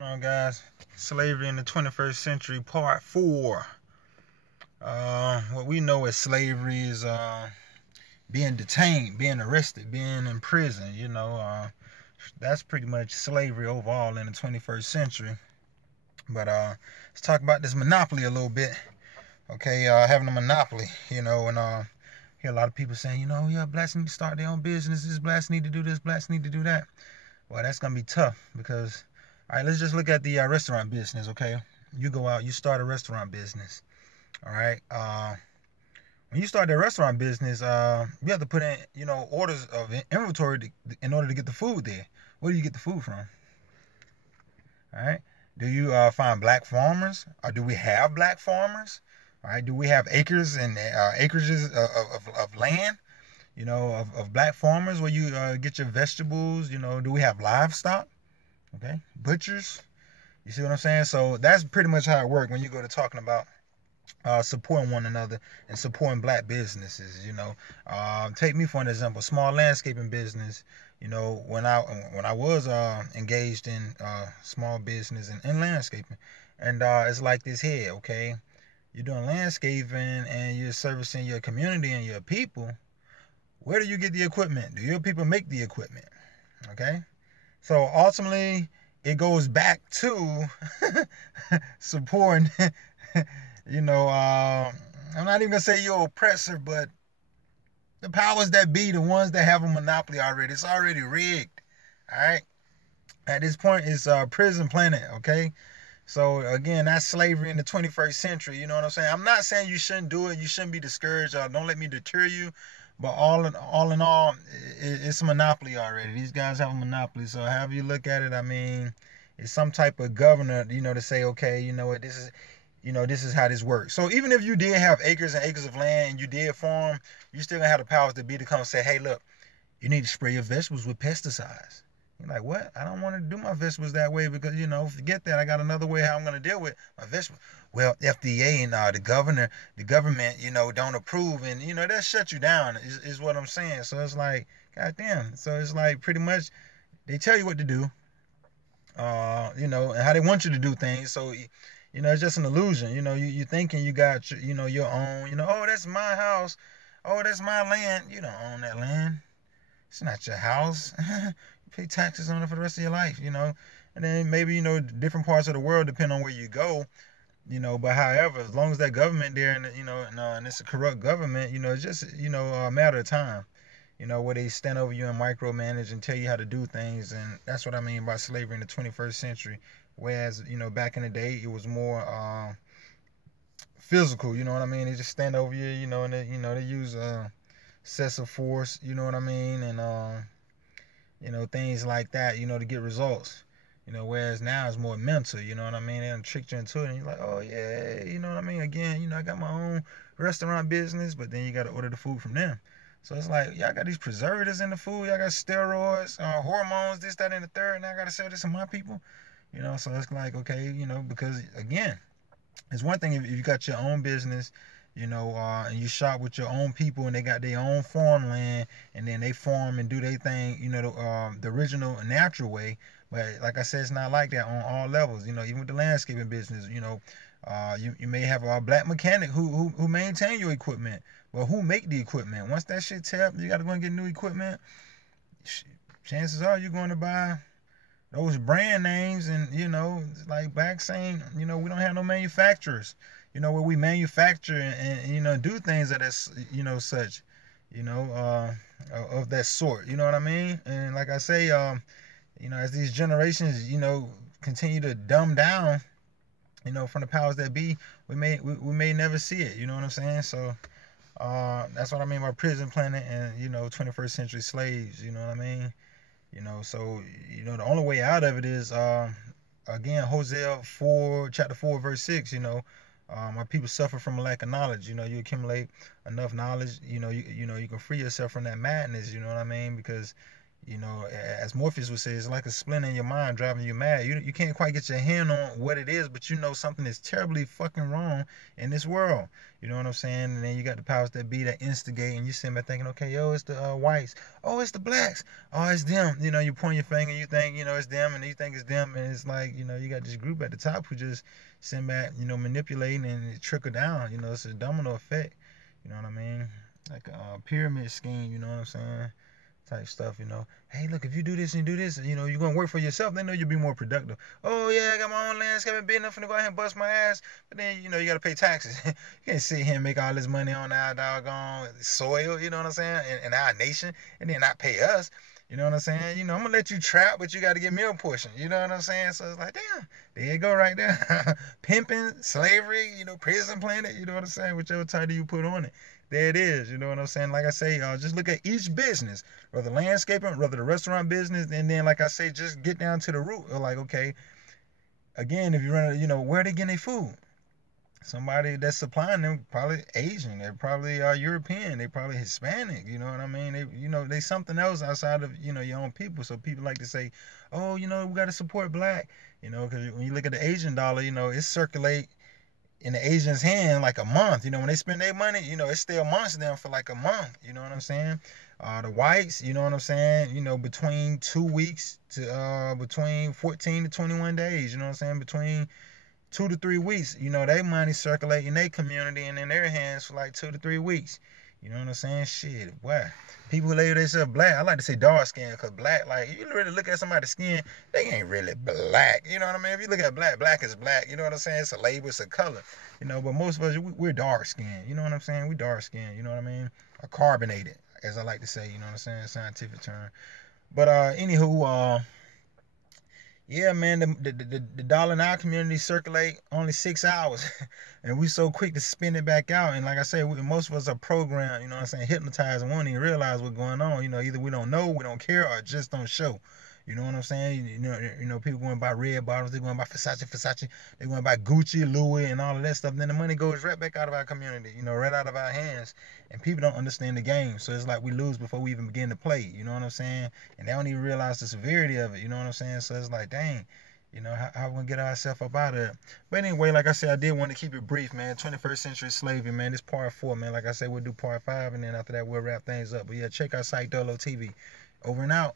Guys, slavery in the 21st century, part 4. What we know as slavery is being detained, being arrested, being in prison. That's pretty much slavery overall in the 21st century. But let's talk about this monopoly a little bit. Okay, having a monopoly, and hear a lot of people saying, yeah, blacks need to start their own businesses, blacks need to do this, blacks need to do that. Well, that's gonna be tough because, all right, let's just look at the restaurant business. Okay, you go out, you start a restaurant business. All right, when you start that restaurant business, you have to put in, orders of inventory in order to get the food there. Where do you get the food from? All right, do you find black farmers, or do we have black farmers? All right, do we have acres and acreages of land? Of black farmers where you get your vegetables. Do we have livestock? Okay, butchers. You see what I'm saying? So that's pretty much how it works when you go to talking about supporting one another and supporting black businesses. Take me for an example, small landscaping business. When I was engaged in small business and landscaping, and it's like this here. Okay, you're doing landscaping and you're servicing your community and your people. Where do you get the equipment? Do your people make the equipment? Okay, so ultimately it goes back to supporting. I'm not even gonna say you're oppressor, but the powers that be, the ones that have a monopoly already, it's already rigged. All right, at this point it's prison planet. Okay, so again, that's slavery in the 21st century. You know what I'm saying? I'm not saying you shouldn't do it, you shouldn't be discouraged. Don't let me deter you. But all in all, it's a monopoly already. These guys have a monopoly. So however you look at it, I mean, it's some type of governor, to say, okay, you know what, this is how this works. So even if you did have acres and acres of land and you did farm, you still gonna have the powers to be to come and say, hey, look, you need to spray your vegetables with pesticides. You're like, what? I don't want to do my vegetables that way because, forget that. I got another way how I'm going to deal with my vegetables. Well, FDA and the government, don't approve. And, that shut you down is what I'm saying. So it's like, goddamn. So it's like pretty much they tell you what to do, and how they want you to do things. So, it's just an illusion. You thinking you got, your own, oh, that's my house. Oh, that's my land. You don't own that land. It's not your house. You pay taxes on it for the rest of your life, And then maybe, different parts of the world, depend on where you go, But however, as long as that government there, and it's a corrupt government, it's just, a matter of time, where they stand over you and micromanage and tell you how to do things. And that's what I mean by slavery in the 21st century. Whereas, back in the day, it was more physical, you know what I mean? They just stand over you, and they use excessive force, you know what I mean? And things like that, to get results. Whereas now it's more mental, you know what I mean? They done tricked you into it, and you're like, oh yeah, you know what I mean? Again, I got my own restaurant business, but then you got to order the food from them. So it's like, y'all got these preservatives in the food, y'all got steroids, hormones, this, that, and the third, and I got to sell this to my people. So it's like, okay, because again, it's one thing if you got your own business, and you shop with your own people and they got their own farmland and then they farm and do their thing, the original natural way. But like I said, it's not like that on all levels. Even with the landscaping business, you may have a black mechanic who maintain your equipment, but who make the equipment? Once that shit tear up, you got to go and get new equipment. Chances are you're going to buy those brand names, and like back saying, we don't have no manufacturers, where we manufacture and do things that is, such, of that sort, you know what I mean? And like I say, as these generations, continue to dumb down, from the powers that be, we may never see it, you know what I'm saying? So that's what I mean by prison planet and 21st century slaves, you know what I mean? So the only way out of it is again, Hosea 4, chapter 4, verse 6. My people suffer from a lack of knowledge. You accumulate enough knowledge, you can free yourself from that madness, you know what I mean? Because You know, as Morpheus would say, it's like a splinter in your mind driving you mad. You can't quite get your hand on what it is, but you know something is terribly fucking wrong in this world. You know what I'm saying? And then you got the powers that be that instigate, and you sitting there thinking, okay, yo, it's the whites. Oh, it's the blacks. Oh, it's them. You know, you point your finger, you think, you know, it's them, and you think it's them, and it's like, you know, you got this group at the top who just sitting back, you know, manipulating, and it trickle down. You know, it's a domino effect. You know what I mean? Like a pyramid scheme. You know what I'm saying? Type stuff, you know. Hey, look, if you do this and you do this, you know, you're gonna work for yourself. They know you'll be more productive. Oh yeah, I got my own landscaping business. I'm finna go ahead and bust my ass. But then, you know, you gotta pay taxes. You can't sit here and make all this money on our doggone soil. You know what I'm saying? And our nation, and then not pay us. You know what I'm saying? You know, I'm gonna let you trap, but you gotta get me a portion. You know what I'm saying? So it's like, damn, there you go, right there. Pimping, slavery, you know, prison planet. You know what I'm saying? Whichever title you put on it. There it is, you know what I'm saying? Like I say, just look at each business, whether landscaping, whether the restaurant business, and then, like I say, just get down to the root. Like, okay, again, if you run, you know, where they getting their food? Somebody that's supplying them probably Asian, they're probably European, they probably Hispanic. You know what I mean? They, you know, they something else outside of, you know, your own people. So people like to say, oh, you know, we got to support black. You know, because when you look at the Asian dollar, you know, it circulate in the Asians' hand like a month. You know, when they spend their money, you know, it still amongst them for like a month. You know what I'm saying? The whites, you know what I'm saying? You know, between 2 weeks to between 14 to 21 days. You know what I'm saying? Between 2 to 3 weeks. You know, they money circulate in their community and in their hands for like 2 to 3 weeks. You know what I'm saying? Shit, boy. People who label themselves black, I like to say dark skin, because black, like, you really look at somebody's skin, they ain't really black. You know what I mean? If you look at black, black is black. You know what I'm saying? It's a label, it's a color. You know, but most of us, we're dark skin. You know what I'm saying? We dark skin. You know what I mean? Or carbonated, as I like to say. You know what I'm saying? Scientific term. But anywho, yeah, man, the dollar in our community circulate only 6 hours, and we so quick to spin it back out. And like I said, most of us are programmed, you know what I'm saying, hypnotized, and won't even realize what's going on. You know, either we don't know, we don't care, or it just don't show. You know what I'm saying? You know, people going by red bottoms, they're going by Versace, they're going by Gucci, Louis, and all of that stuff. And then the money goes right back out of our community, you know, right out of our hands. And people don't understand the game. So it's like we lose before we even begin to play. You know what I'm saying? And they don't even realize the severity of it. You know what I'm saying? So it's like, dang, you know, how we gonna get ourselves up out of it? But anyway, like I said, I did want to keep it brief, man. 21st century slavery, man. This part 4, man. Like I said, we'll do part 5, and then after that, we'll wrap things up. But yeah, check out Sike Dolo TV. Over and out.